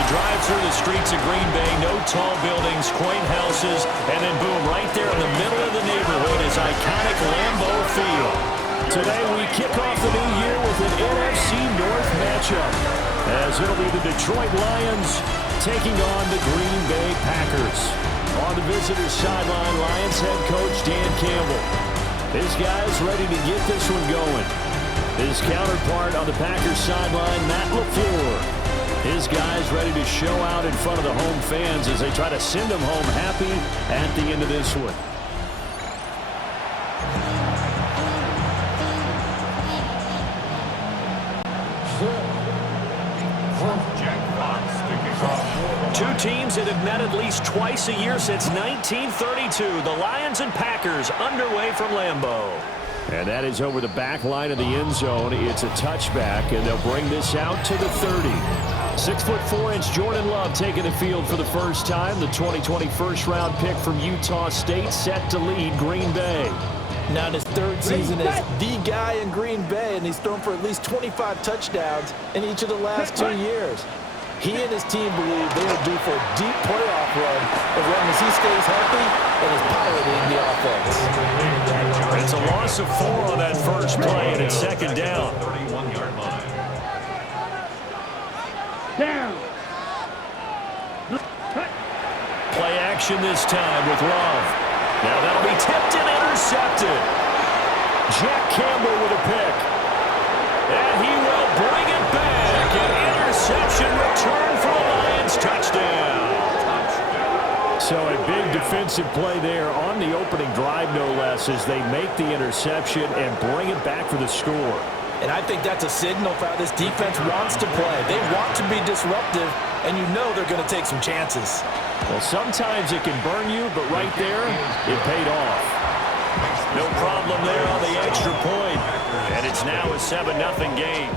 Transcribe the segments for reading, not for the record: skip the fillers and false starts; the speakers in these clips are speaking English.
you drive through the streets of Green Bay, no tall buildings, quaint houses, and then boom, right there in the middle of the neighborhood is iconic Lambeau Field. Today we kick off the new year with an NFC North matchup, as it'll be the Detroit Lions taking on the Green Bay Packers. On the visitor's sideline, Lions head coach Dan Campbell. His guys ready to get this one going. His counterpart on the Packers sideline, Matt LaFleur. His guys ready to show out in front of the home fans as they try to send them home happy at the end of this one. Two teams that have met at least twice a year since 1932. The Lions and Packers underway from Lambeau. And that is over the back line of the end zone. It's a touchback, and they'll bring this out to the 30. 6'4" Jordan Love taking the field for the first time. The 2020 first-round pick from Utah State set to lead Green Bay. Now in his third season as the guy in Green Bay, and he's thrown for at least 25 touchdowns in each of the last 2 years. He and his team believe they are due for a deep playoff run as long as he stays healthy and is piloting the offense. It's a loss of 4 on that first play, and it's second down. Play action this time with Love. Now that'll be tipped and intercepted. Jack Campbell with a pick. And he will bring it back. An interception return for the Lions. Touchdown. So a big defensive play there on the opening drive, no less, as they make the interception and bring it back for the score. And I think that's a signal for how this defense wants to play. They want to be disruptive, and you know they're going to take some chances. Well, sometimes it can burn you, but right there, it paid off. No problem there on the extra point. And it's now a 7-0 game.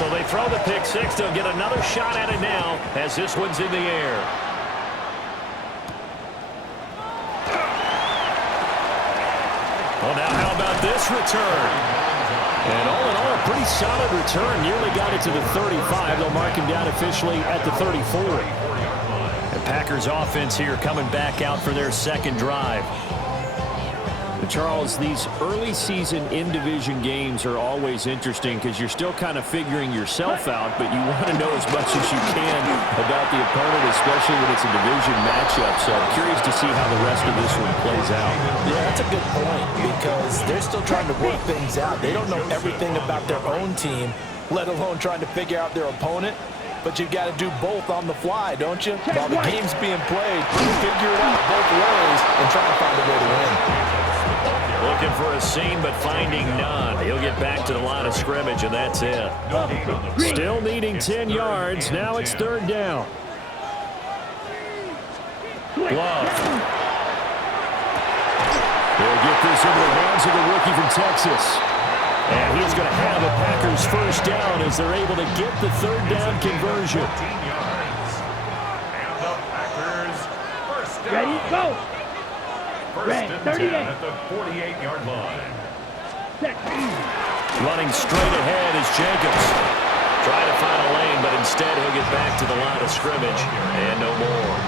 So they throw the pick six. They'll get another shot at it now as this one's in the air. Well, now how about this return? And all in all, a pretty solid return. Nearly got it to the 35. They'll mark him down officially at the 34. The Packers offense here coming back out for their second drive. Charles, these early season in-division games are always interesting because you're still kind of figuring yourself out, but you want to know as much as you can about the opponent, especially when it's a division matchup. So I'm curious to see how the rest of this one plays out. Yeah, that's a good point because they're still trying to work things out. They don't know everything about their own team, let alone trying to figure out their opponent. But you've got to do both on the fly, don't you? While the game's being played, you figure it out both ways and try to find a way to win. Looking for a seam, but finding none. He'll get back to the line of scrimmage, and that's it. Still needing 10 yards. Now it's third down. Love. They'll get this into the hands of the rookie from Texas. And he's going to have a Packers first down as they're able to get the third down conversion. And the Packers first down. Ready, go. First and 10 at the 48-yard line. Running straight ahead is Jacobs. Trying to find a lane, but instead he'll get back to the line of scrimmage. And no more.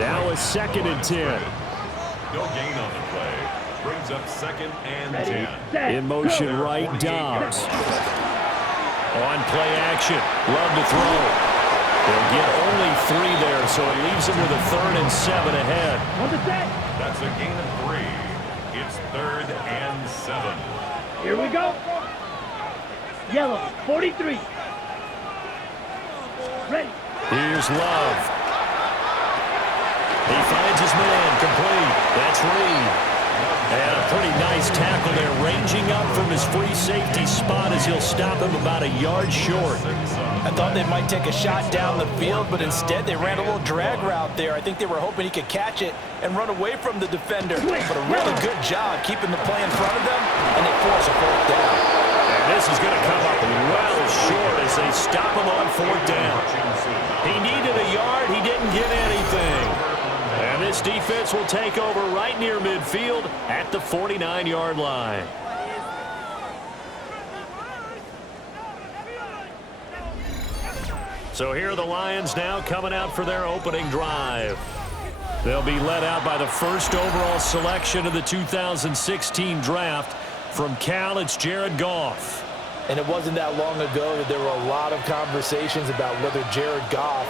Now a 2nd and 10. No gain on the play. Brings up 2nd and 10. In motion right, Dobbs. On play action. Love to throw. They'll get only 3 there, so it leaves them with a 3rd and 7 ahead. That's a gain of 3. It's 3rd and 7. Here we go. Yellow, 43. Ready. Here's Love. He finds his man, complete. That's Reed. And a pretty nice tackle there, ranging up from his free safety spot as he'll stop him about a yard short. I thought they might take a shot down the field, but instead they ran a little drag route there. I think they were hoping he could catch it and run away from the defender. But a really good job keeping the play in front of them, and they force a 4th down. And this is going to come up well short as they stop him on 4th down. He needed a yard. He didn't get anything. And this defense will take over right near midfield at the 49-yard line. So here are the Lions now coming out for their opening drive. They'll be led out by the first overall selection of the 2016 draft. From Cal, it's Jared Goff. And it wasn't that long ago that there were a lot of conversations about whether Jared Goff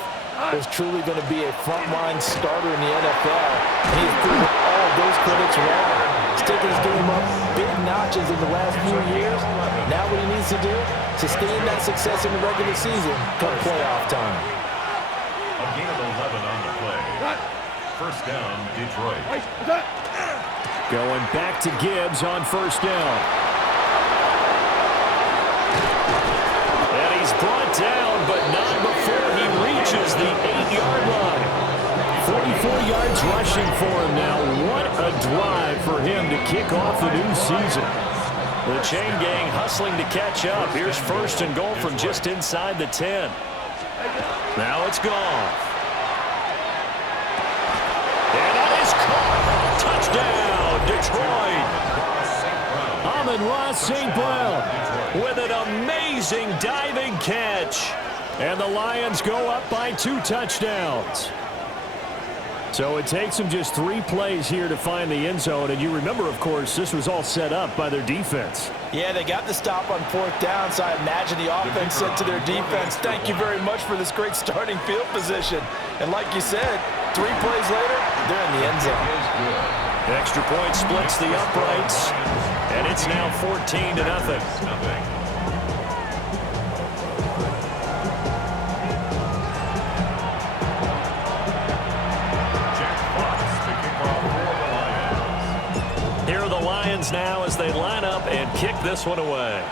was truly going to be a frontline starter in the NFL. And he's proven all of those critics wrong. He's taken his game up big notches in the last few years. Now what he needs to do, sustain that success in the regular season come playoff time. A gain of 11 on the play. First down, Detroit. Going back to Gibbs on first down. And he's brought down, but not before he reaches the 8-yard line. 44 yards rushing for him now. What a drive for him to kick off the new season. The chain gang hustling to catch up. Here's first and goal from just inside the 10. Now it's gone. And that is caught. Touchdown, Detroit. Amon-Ra St. Brown with an amazing diving catch. And the Lions go up by 2 touchdowns. So it takes them just 3 plays here to find the end zone. And you remember, of course, this was all set up by their defense. Yeah, they got the stop on 4th down, so I imagine the offense said to their defense, thank you very much for this great starting field position. And like you said, 3 plays later, they're in the end zone. Extra point splits the uprights, and it's now 14-0. Here are the Lions now as they line up and kick this one away.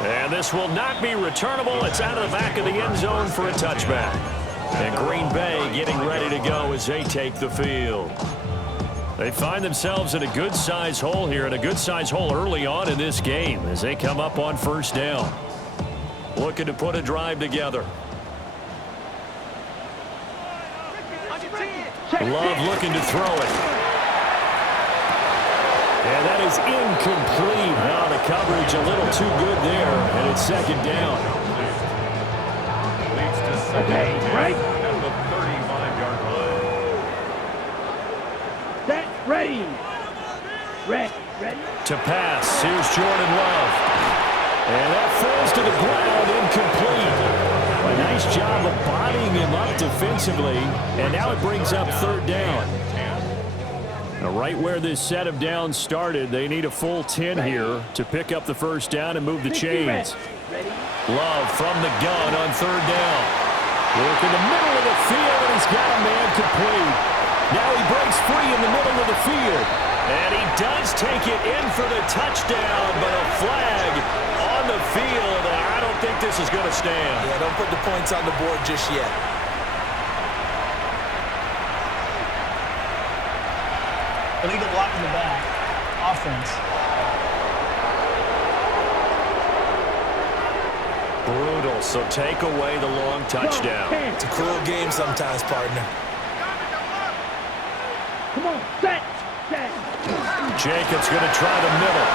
And this will not be returnable. It's out of the back of the end zone for a touchback. And Green Bay getting ready to go as they take the field. They find themselves in a good-size hole here, and a good-size hole early on in this game as they come up on first down. Looking to put a drive together. Love looking to throw it. And that is incomplete. Now the coverage a little too good there, and it's second down. Okay, right. At the 35-yard line. Set, ready. Ready. To pass, here's Jordan Love. And that falls to the ground, incomplete. A nice job of bodying him up defensively, and now it brings up third down. Now, right where this set of downs started, they need a full 10 here to pick up the first down and move the chains. Love from the gun on third down. Work in the middle of the field, and he's got a man complete. Now he breaks free in the middle of the field. And he does take it in for the touchdown, but a flag on the field. I don't think this is going to stand. Yeah, don't put the points on the board just yet. Illegal block in the back. Offense. Brutal, so take away the long touchdown. It's a cruel game sometimes, partner. Come on, set. Jacobs going to try the middle.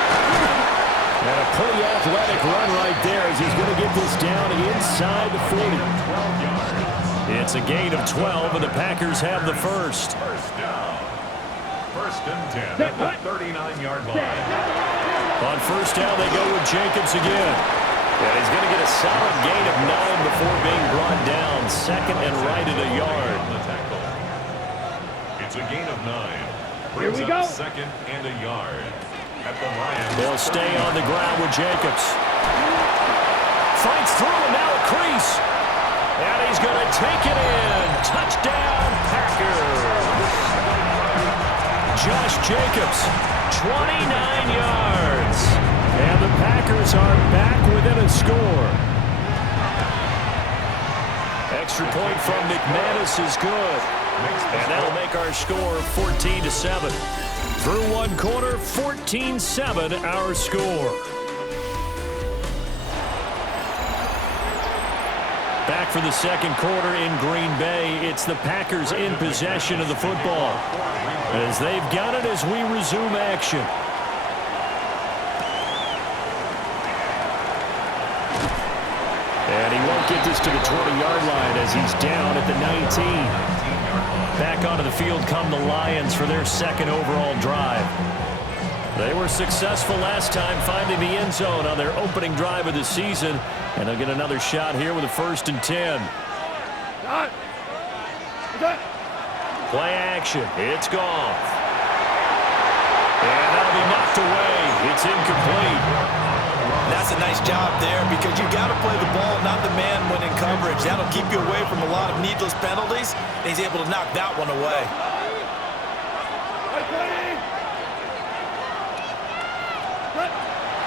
And a pretty athletic run right there as he's going to get this down inside the 40. It's a gain of 12, and the Packers have the first. First down. First and 10 at the 39-yard line. On first down, they go with Jacobs again. And he's going to get a solid gain of 9 before being brought down. Second and right at a yard. On the tackle. It's a gain of 9. Here we go. Second and a yard. At the Lions. They'll stay on the ground with Jacobs. Fights through, and now a crease. And he's going to take it in. Touchdown, Packers. Josh Jacobs, 29 yards. And the Packers are back within a score. Extra point from McManus is good. And that'll make our score 14-7. Through one quarter, 14-7 our score. Back for the second quarter in Green Bay. It's the Packers in possession of the football, as they've got it as we resume action. get this to the 20-yard line as he's down at the 19. Back onto the field come the Lions for their second overall drive. They were successful last time finding the end zone on their opening drive of the season, and they'll get another shot here with a 1st and 10. Play action. It's Goff. And that'll be knocked away. It's incomplete. That's a nice job there because you got to play the ball, not the man when in coverage. That'll keep you away from a lot of needless penalties, and he's able to knock that one away.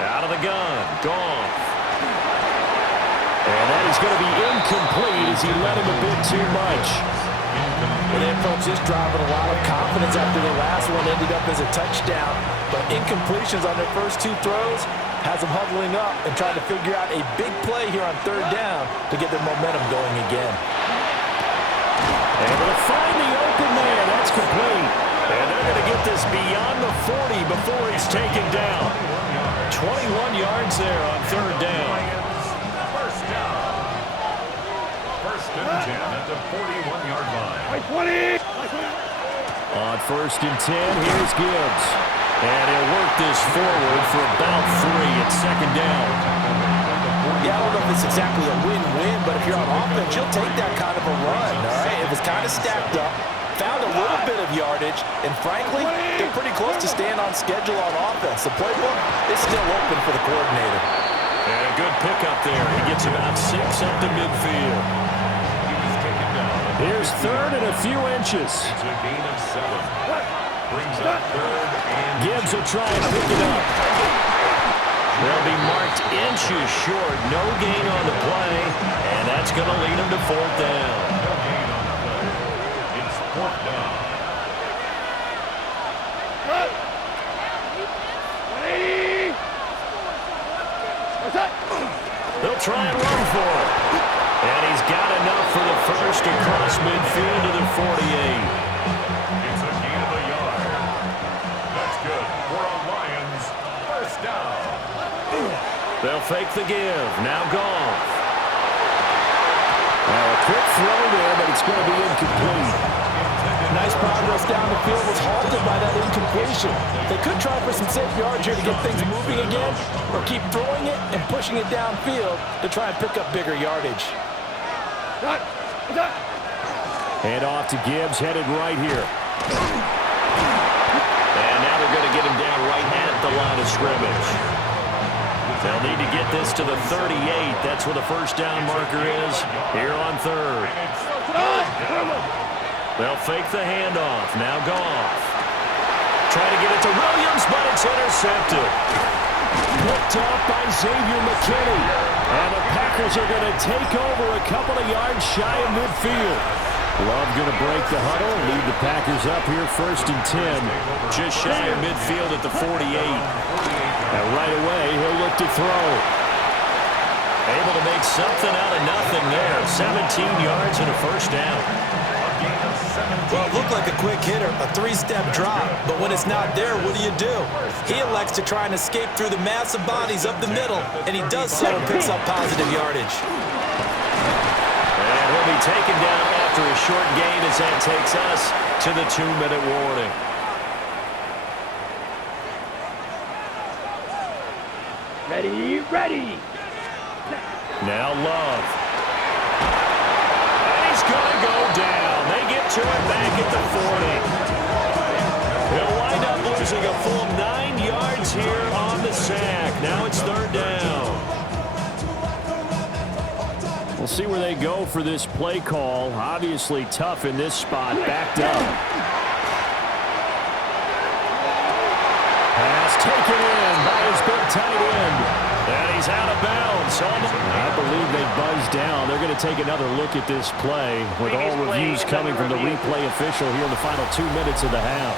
Out of the gun. Goff. And that is going to be incomplete as he led him a bit too much. Well, they approached this drive with a lot of confidence after the last one ended up as a touchdown. But incompletions on their first 2 throws has them huddling up and trying to figure out a big play here on 3rd down to get their momentum going again. Able to find the open man. That's complete. And they're going to get this beyond the 40 before it's taken down. 21 yards there on 3rd down. First down. 1st and 10 at the 41-yard line. On 1st and 10, here's Gibbs. And he'll work this forward for about 3 at 2nd down. Yeah, I don't know if it's exactly a win-win, but if you're on offense, you'll take that kind of a run, all right? It was kind of stacked up, found a little bit of yardage, and frankly, they're pretty close to staying on schedule on offense. The playbook is still open for the coordinator. And a good pickup there. He gets about 6 up to midfield. Here's 3rd and a few inches. It's a gain of 7. Brings up 3rd and Gibbs will try and pick it up. They'll be marked inches short. No gain on the play, and that's going to lead them to 4th down. no gain on the play. It's 4th down. They'll try and run for it. And he's got enough for the first across midfield to the 48. It's a gain of a yard. That's good for a Lions 1st down. They'll fake the give. Now Goff. A quick throw there, but it's going to be incomplete. Nice progress down the field was halted by that incompletion. They could try for some safe yards here to get things moving again, or keep throwing it and pushing it downfield to try and pick up bigger yardage. Hand off to Gibbs, headed right here. And now they're going to get him down right at the line of scrimmage. They'll need to get this to the 38. That's where the 1st down marker is here on 3rd. They'll fake the handoff. Now Goff. Try to get it to Williams, but it's intercepted. Picked off by Xavier McKinney. And the Packers are going to take over a couple of yards shy of midfield. Love going to break the huddle and lead the Packers up here 1st and 10. Just shy of midfield at the 48. And right away, he'll look to throw. Able to make something out of nothing there. 17 yards and a 1st down. Well, it looked like a quick hitter, a 3-step drop, but when it's not there, what do? He elects to try and escape through the massive bodies up the middle, and he does so and picks up positive yardage. And he'll be taken down after a short gain as that takes us to the 2-minute warning. Ready. Now Love. And he's going to go down. They get to it back at the 40. He'll wind up losing a full 9 yards here on the sack. Now it's 3rd down. We'll see where they go for this play call. Obviously tough in this spot. Backed up. Pass taken in by his big tight end. And he's out of bounds. I believe they buzzed down. They're going to take another look at this play with all reviews coming from the replay official here in the final 2 minutes of the half.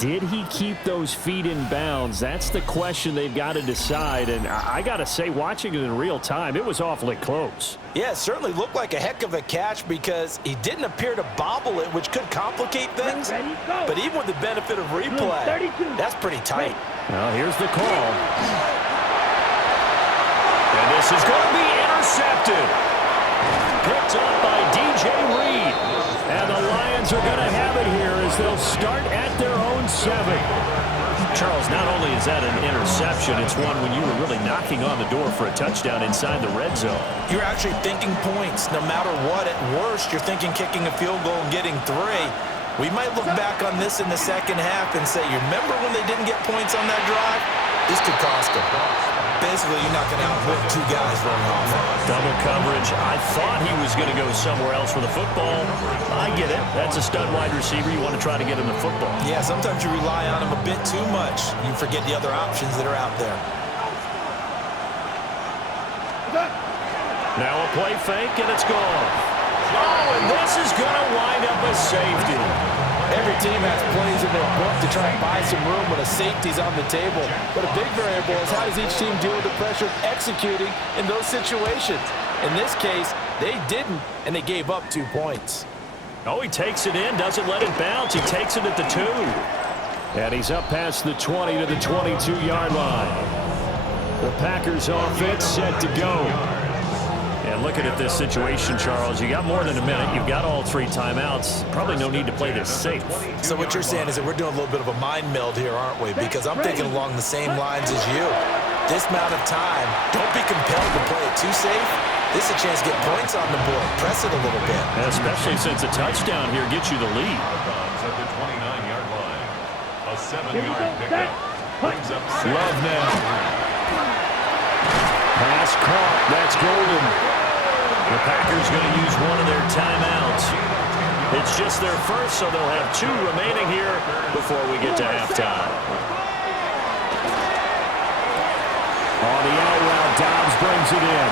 Did he keep those feet in bounds? That's the question they've got to decide. And I got to say, watching it in real time, it was awfully close. Yeah, it certainly looked like a heck of a catch because he didn't appear to bobble it, which could complicate things. But even with the benefit of replay, that's pretty tight. Well, here's the call. And this is going to be intercepted. Picked up by DJ Reed. And the Lions are going to have it here as they'll start at their own 7. Charles, not only is that an interception, it's one when you were really knocking on the door for a touchdown inside the red zone. You're actually thinking points. No matter what, at worst, you're thinking kicking a field goal and getting 3. We might look back on this in the second half and say, you remember when they didn't get points on that drive? This could cost them. Basically, you're not going to outwork 2 guys running off. Double coverage. I thought he was going to go somewhere else with the football. I get it. That's a stud wide receiver. You want to try to get him the football. Yeah, sometimes you rely on him a bit too much. You forget the other options that are out there. Now a play fake, and it's gone. Oh, and this is going to wind up a safety. Every team has plays in their book to try and buy some room when a safety's on the table. But a big variable is how does each team deal with the pressure of executing in those situations. In this case, they didn't, and they gave up 2 points. Oh, he takes it in, doesn't let it bounce. He takes it at the 2. And he's up past the 20 to the 22-yard line. The Packers offense set to go. And looking at this situation, Charles, you got more than a minute. You've got all 3 timeouts. Probably no need to play this safe. So what you're saying is that we're doing a little bit of a mind meld here, aren't we? Because I'm thinking along the same lines as you. This amount of time, don't be compelled to play it too safe. This is a chance to get points on the board. Press it a little bit. And especially since a touchdown here gets you the lead. At the 29-yard line. A 7-yard pickup. Brings up Love now. Pass caught. That's golden. The Packers going to use one of their timeouts. It's just their first, so they'll have 2 remaining here before we get to halftime. On the out route, Dobbs brings it in.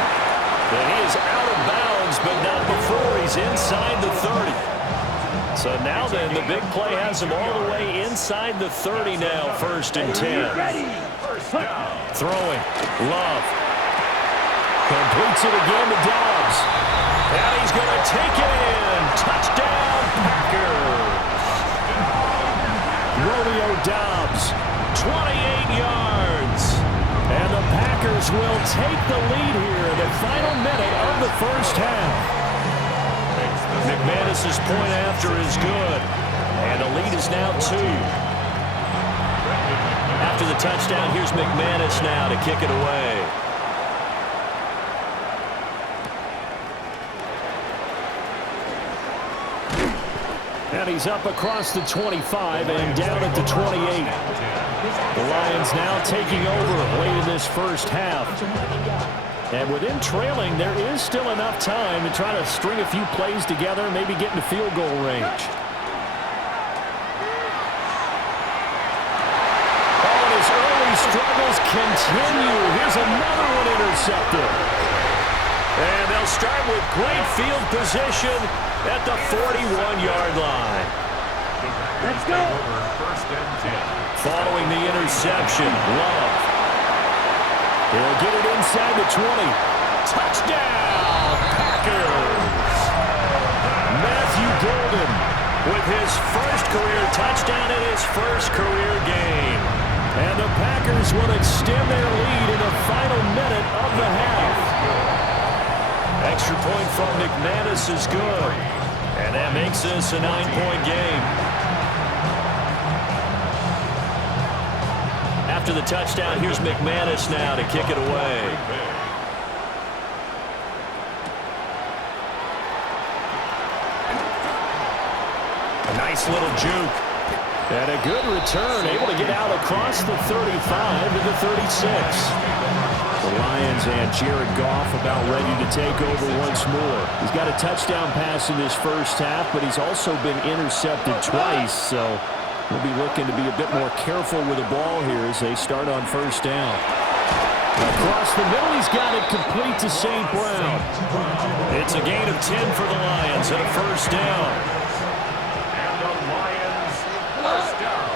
And he is out of bounds, but not before he's inside the 30. So now then, the big play has him all the way inside the 30 now, 1st and 10. Throwing. Love. Completes it again to Dobbs. And he's going to take it in. Touchdown, Packers. Romeo Dobbs, 28 yards. And the Packers will take the lead here in the final minute of the first half. McManus's point after is good. And the lead is now 2. After the touchdown, here's McManus now to kick it away. And he's up across the 25 and down at the 28. The Lions now taking over late in this first half. And with him trailing, there is still enough time to try to string a few plays together and maybe get into field goal range. Oh, and his early struggles continue. Here's another one intercepted. And they'll start with great field position at the 41-yard line. Let's go. First and 10. Following the interception, Love. He'll get it inside the 20. Touchdown, Packers! Matthew Golden with his first career touchdown in his first career game. And the Packers will extend their lead in the final minute of the half. Extra point from McManus is good. And that makes this a 9-point game. After the touchdown, here's McManus now to kick it away. A nice little juke. And a good return, able to get out across the 35 to the 36. The Lions and Jared Goff about ready to take over once more. He's got a touchdown pass in this first half, but he's also been intercepted twice, so we'll be looking to be a bit more careful with the ball here as they start on first down. Across the middle, he's got it complete to St. Brown. It's a gain of 10 for the Lions and a first down. And the Lions first down.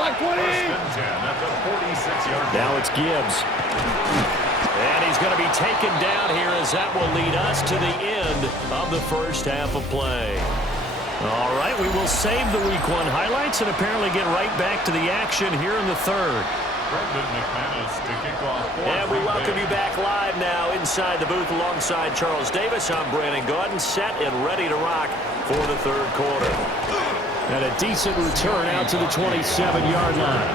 Like 20. First and 10 at the 46-yard line. Now it's Gibbs. And he's going to be taken down here as that will lead us to the end of the first half of play. All right, we will save the Week 1 highlights and apparently get right back to the action here in the third. And we welcome you back live now inside the booth alongside Charles Davis. I'm Brandon Gaudin, set and ready to rock for the third quarter. And a decent return out to the 27-yard line.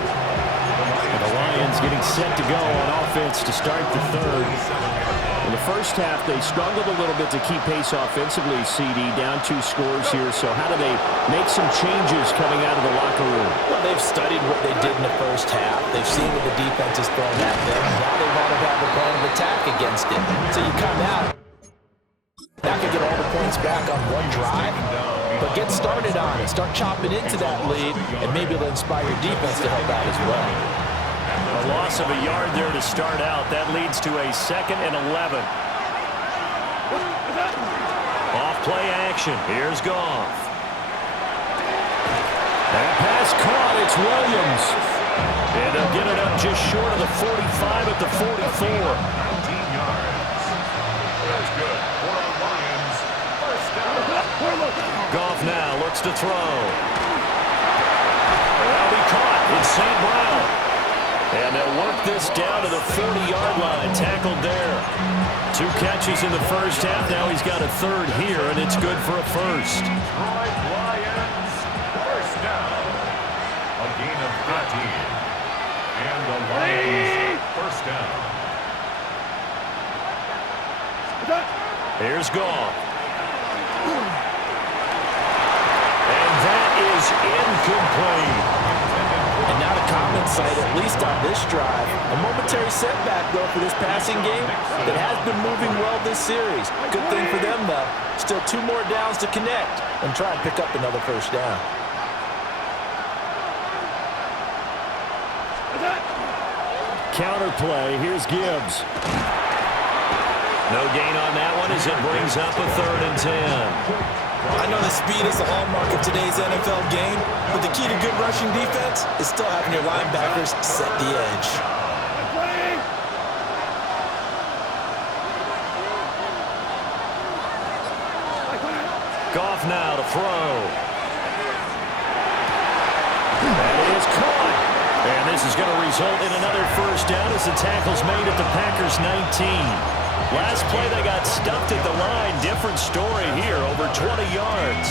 And the Lions getting set to go on offense to start the third. In the first half, they struggled a little bit to keep pace offensively, CD, down 2 scores here. So how do they make some changes coming out of the locker room? Well, they've studied what they did in the first half. They've seen what the defense has thrown at them. Now they want to have a plan of attack against it. So you come out. That could get all the points back on one drive. But get started on it. Start chopping into that lead, and maybe it'll inspire your defense to help out as well. A loss of a yard there to start out. That leads to a 2nd and 11. Off play action. Here's Goff. That pass caught. It's Williams. And they'll get it up just short of the 45 at the 44. 19 yards. That's good. For the Lions. First down. Goff now looks to throw. That'll be caught. It's St. Brown. And they'll work this down to the 40-yard line. Tackled there. 2 catches in the first half. Now he's got a third here, and it's good for a first. Detroit Lions. First down. A gain of 15. And the Lions. First down. Here's Goff. And that is incomplete. And now to common sight, at least on this drive. A momentary setback, though, for this passing game that has been moving well this series. Good thing for them, though. Still 2 more downs to connect and try and pick up another first down. Counter play. Here's Gibbs. No gain on that one as it brings up a 3rd and 10. I know that speed is the hallmark of today's NFL game, but the key to good rushing defense is still having your linebackers set the edge. Goff now to throw. That is caught. And this is going to result in another first down as the tackle's made at the Packers' 19. Last play, they got stuffed at the line. Different story here, over 20 yards.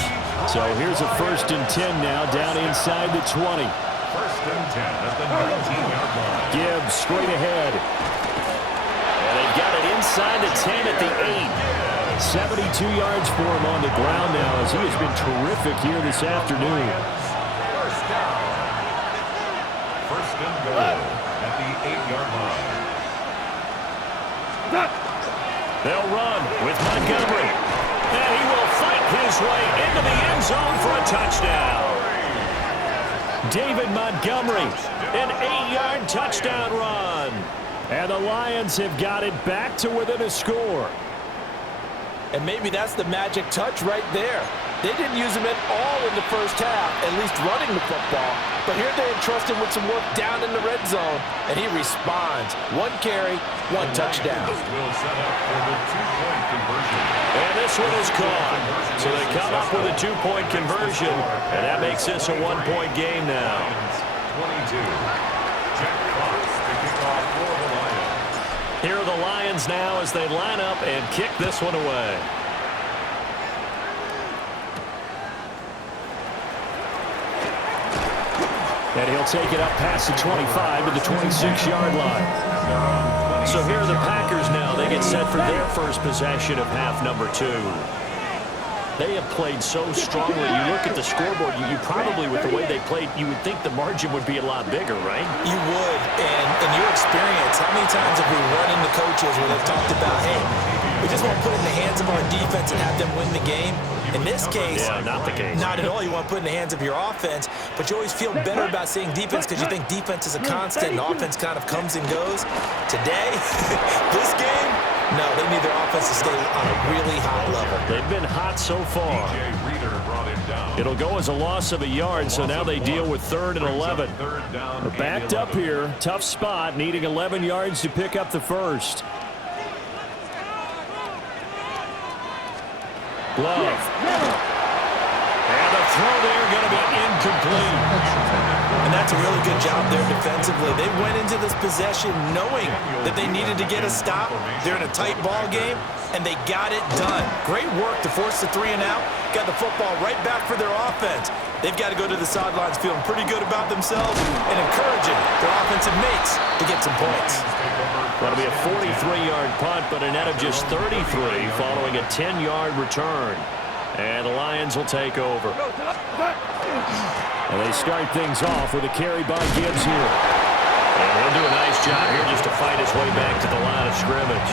So here's a 1st and 10 now, down inside the 20. 1st and 10 at the 19-yard line. Gibbs straight ahead. And they've got it inside the 10 at the 8. 72 yards for him on the ground now, as he has been terrific here this afternoon. First down. 1st and goal at the 8-yard line. They'll run with Montgomery. And he will fight his way into the end zone for a touchdown. David Montgomery, an 8-yard touchdown run. And the Lions have got it back to within a score. And maybe that's the magic touch right there. They didn't use him at all in the first half, at least running the football. But here they entrust him with some work down in the red zone, and he responds. 1 carry, 1 touchdown. Will set up for the 2-point conversion. And this one is caught. So they come up with a 2-point conversion, and that makes this a 1-point game now. 22. Jack Fox to kick off for the Lions. Here are the Lions now as they line up and kick this one away. And he'll take it up past the 25 to the 26-yard line. So here are the Packers now. They get set for their first possession of half number 2. They have played so strongly. You look at the scoreboard, you probably, with the way they played, you would think the margin would be a lot bigger, right? You would. And in your experience, how many times have we run into coaches where they've talked about, hey, we just want to put it in the hands of our defense and have them win the game? In this case, not the case. Not at all. You want to put it in the hands of your offense, but you always feel better about saying defense because you think defense is a constant and offense kind of comes and goes. Today, this game, no, they need their offense to stay on a really high level. They've been hot so far. It'll go as a loss of a yard, so now they deal with 3rd and 11. They're backed up here. Tough spot, needing 11 yards to pick up the first. Love. And the throw there going to be incomplete. And that's a really good job there defensively. They went into this possession knowing that they needed to get a stop. They're in a tight ball game, and they got it done. Great work to force the 3 and out. Got the football right back for their offense. They've got to go to the sidelines feeling pretty good about themselves and encouraging their offensive mates to get some points. That'll be a 43-yard punt, but a net of just 33 following a 10-yard return. And the Lions will take over. And they start things off with a carry by Gibbs here. And he'll do a nice job here just to fight his way back to the line of scrimmage.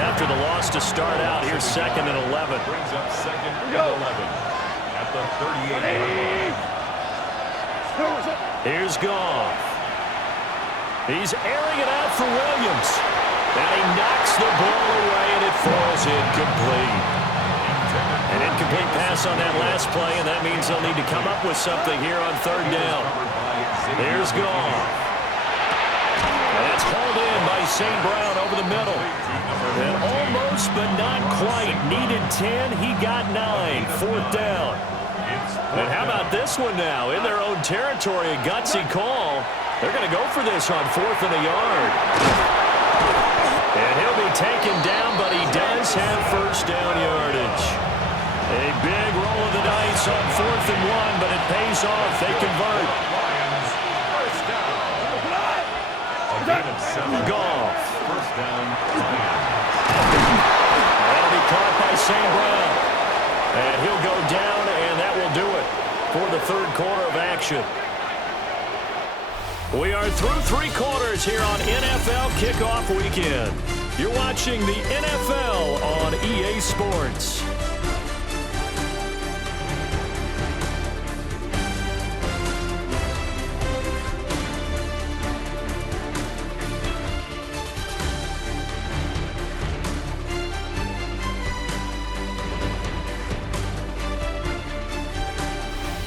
After the loss to start out, here's 2nd and 11. Brings up 2nd and 11 at the 38. Here's Goff. He's airing it out for Williams. And he knocks the ball away, and it falls incomplete. An incomplete pass on that last play, and that means they'll need to come up with something here on 3rd down. Here's Goff. And that's hauled in by St. Brown over the middle. And almost, but not quite. Needed 10. He got 9. 4th down. And how about this one now? In their own territory, a gutsy call. They're going to go for this on 4th and a yard. And he'll be taken down, but he does have 1st down yardage. A big roll of the dice on 4th and 1, but it pays off. They convert. Lions, 1st down. A gain of 7. Goff. 1st down, Lions. That'll be caught by St. Brown. And he'll go down, and that will do it for the 3rd quarter of action. We are through 3 quarters here on NFL Kickoff Weekend. You're watching the NFL on EA Sports.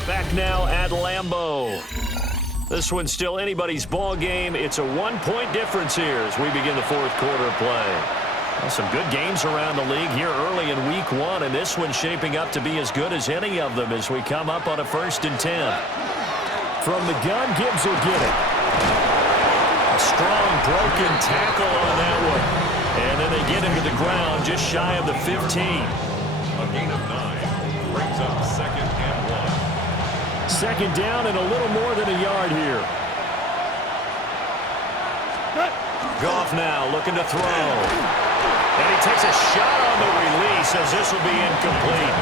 Back now at Lambeau. This one's still anybody's ball game. It's a 1-point difference here as we begin the 4th quarter of play. Well, some good games around the league here early in week 1, and this one's shaping up to be as good as any of them as we come up on a 1st and 10. From the gun, Gibbs will get it. A strong broken tackle on that one. And then they get him to the ground just shy of the 15. A gain of 9 brings up 2nd and 1. 2nd down and a little more than a yard here. Goff now looking to throw. And he takes a shot on the release as this will be incomplete.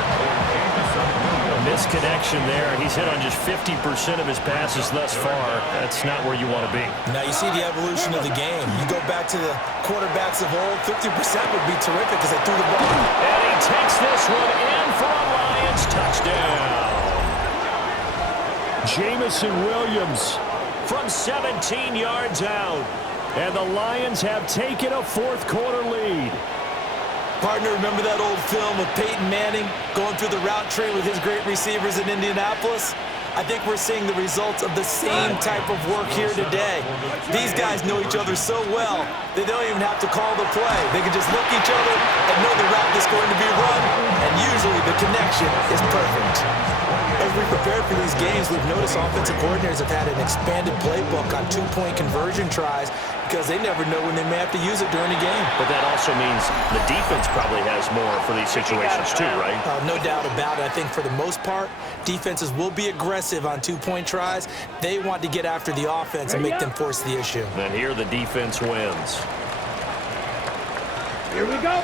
A misconnection there. He's hit on just 50% of his passes thus far. That's not where you want to be. Now you see the evolution of the game. You go back to the quarterbacks of old, 50% would be terrific because they threw the ball. And he takes this one in for a Lions touchdown. Jamison Williams from 17 yards out. And the Lions have taken a 4th quarter lead. Partner, remember that old film of Peyton Manning going through the route tree with his great receivers in Indianapolis? I think we're seeing the results of the same type of work here today. These guys know each other so well that they don't even have to call the play. They can just look each other and know the route that's going to be run, and usually the connection is perfect. As we prepared for these games, we've noticed offensive coordinators have had an expanded playbook on 2-point conversion tries because they never know when they may have to use it during a game. But that also means the defense probably has more for these situations too, right? No doubt about it. I think for the most part, defenses will be aggressive on 2-point tries. They want to get after the offense and make them force the issue. And here the defense wins. Here we go.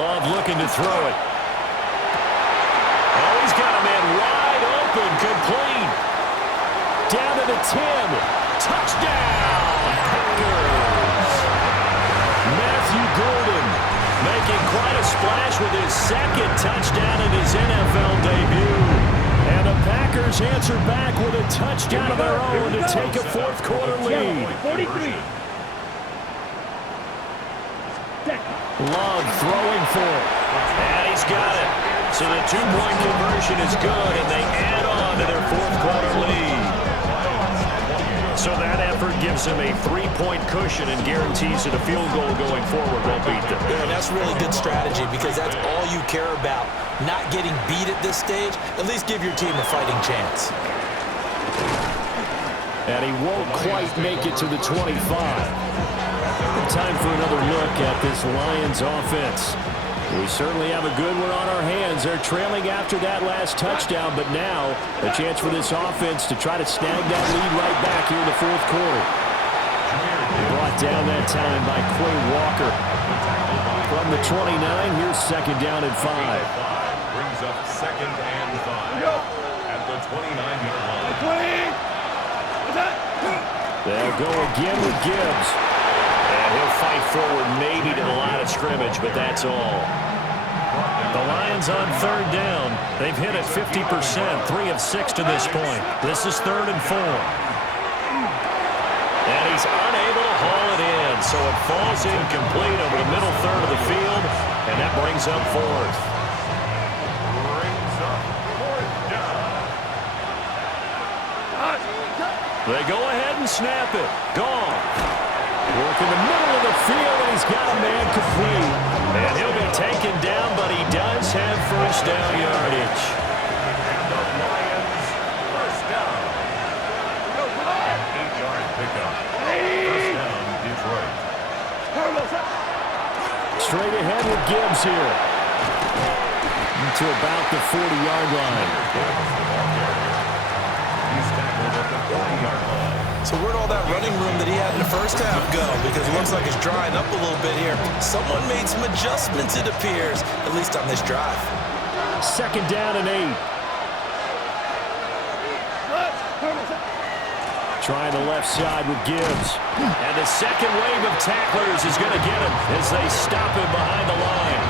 Love looking to throw it. Oh, he's got a man wide open, complete. Down to the 10. Touchdown, Packers. Matthew Golden making quite a splash with his 2nd touchdown in his NFL debut. And the Packers answer back with a touchdown of their own to take a 4th quarter lead. 43. Love throwing for it. And he's got it. So the 2-point conversion is good, and they add on to their 4th quarter lead. So that effort gives them a 3-point cushion and guarantees that a field goal going forward won't beat them. Yeah, that's really good strategy because that's all you care about. Not getting beat at this stage. At least give your team a fighting chance. And he won't quite make it to the 25. Time for another look at this Lions offense. We certainly have a good one on our hands. They're trailing after that last touchdown, but now a chance for this offense to try to snag that lead right back here in the fourth quarter. Brought down that time by Quay Walker. From the 29, here's second down and 5. Brings up second and 5 at the 29-yard line. They'll go again with Gibbs. And he'll fight forward maybe to the line of scrimmage, but that's all. The Lions on third down. They've hit it 50%, 3 of 6 to this point. This is 3rd and 4. And he's unable to haul it in, so it falls incomplete over the middle third of the field, and that brings up 4th. Brings up 4th down. They go ahead and snap it. Gone. Work in the middle of the field, and he's got a man complete. And he'll be taken down, but he does have first down yardage. And the Lions first down. An 8-yard pickup. First down, Detroit. Straight ahead with Gibbs here. To about the 40-yard line. He's tackled at the 40-yard line. So where'd all that running room that he had in the first half go? Because it looks like it's drying up a little bit here. Someone made some adjustments, it appears, at least on this drive. Second down and 8. Trying the left side with Gibbs. And the second wave of tacklers is going to get him as they stop him behind the line.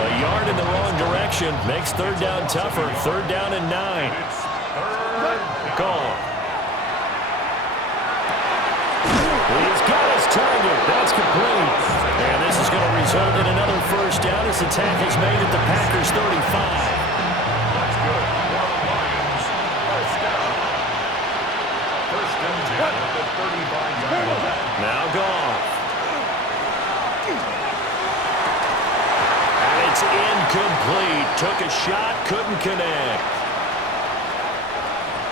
A yard in the wrong direction makes third down tougher. Third down and 9. Gone. He's got his target. That's complete. And this is going to result in another first down as the tackle's made at the Packers' 35. That's good. Lions first down. First and 10 at the 35-yard line. Now Goff. And it's incomplete. Took a shot, couldn't connect.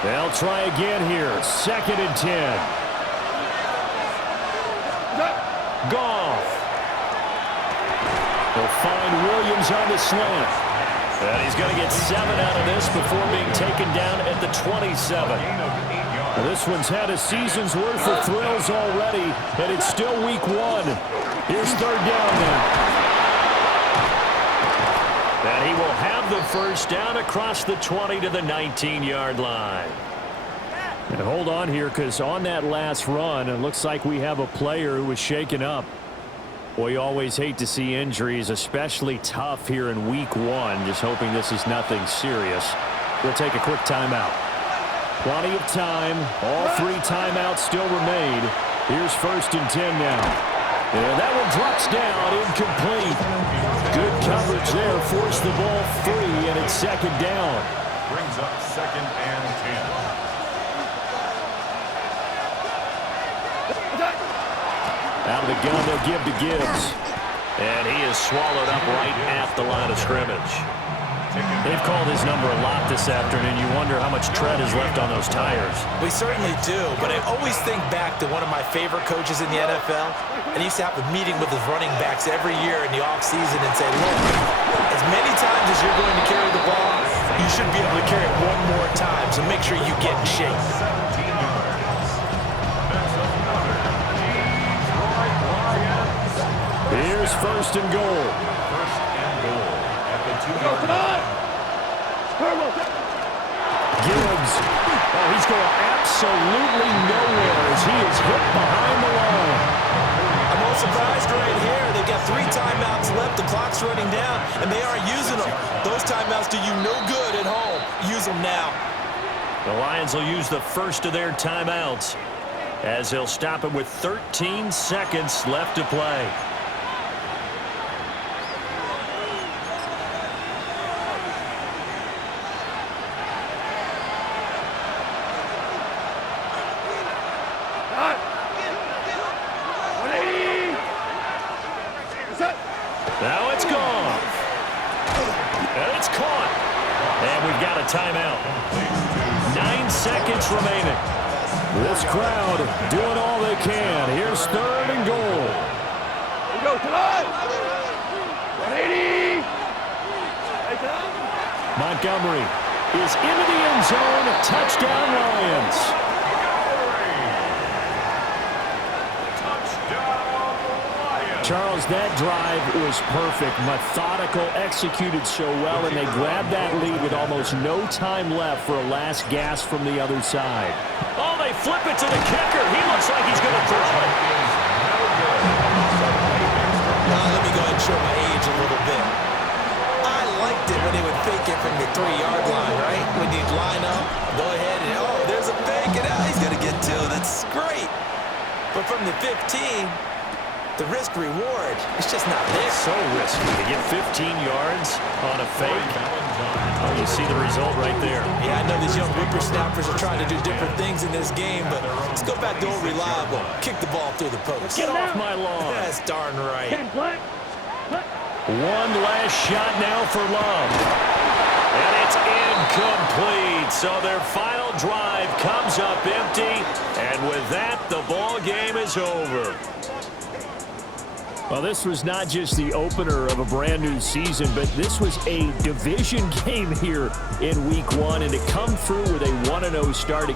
They'll try again here. Second and 10. Goff. They'll find Williams on the slant. And he's going to get 7 out of this before being taken down at the 27. Gain of 8 yards. Well, this one's had a season's worth of thrills already, and it's still week 1. Here's third down now. And he will have the first down across the 20 to the 19-yard line. And hold on here, because on that last run, it looks like we have a player who was shaken up. Boy, you always hate to see injuries, especially tough here in week 1. Just hoping this is nothing serious. We'll take a quick timeout. Plenty of time. All 3 timeouts still remain. Here's first and 10 now. And that one drops down, incomplete. Good coverage there, forced the ball free, and it's second down. Brings up second and 10. Out of the gun, they'll give to Gibbs. And he is swallowed up right at the line of scrimmage. They've called his number a lot this afternoon. You wonder how much tread is left on those tires. We certainly do, but I always think back to one of my favorite coaches in the NFL, and he used to have a meeting with his running backs every year in the offseason and say, look, as many times as you're going to carry the ball, you should be able to carry it one more time, so make sure you get in shape. 17 yards. That's another. Detroit Lions. Here's first and goal. First and goal at the 2-yard line. Gibbs. Oh, he's going absolutely nowhere as he is hit behind the line. I'm all surprised right here. They've got 3 timeouts left. The clock's running down, and they aren't using them. Those timeouts do you no good at home. Use them now. The Lions will use the first of their timeouts as they'll stop it with 13 seconds left to play. Now it's gone. And it's caught. And we've got a timeout. 9 seconds remaining. This crowd doing all they can. Here's 3rd and goal. Go, come on. 180. Montgomery is into the end zone. Touchdown, Lions. Charles, that drive was perfect. Methodical, executed so well, and they grabbed that lead with almost no time left for a last gasp from the other side. Oh, they flip it to the kicker. He looks like he's going to throw it. Let me go ahead and show my age a little bit. I liked it when they would fake it from the 3-yard line, right? When you'd line up, go ahead and, oh, there's a fake, and now he's going to get 2. That's great. But from the 15, the risk-reward, it's just not there. So risky to get 15 yards on a fake. Oh, you see the result right there. Yeah, I know these young whippersnappers are trying to do different things in this game, but let's go back to old reliable. Kick the ball through the post. Get off my lawn. That's darn right. One last shot now for Love. And it's incomplete. So their final drive comes up empty. And with that, the ball game is over. Well, this was not just the opener of a brand new season, but this was a division game here in week 1. And to come through with a 1-0 start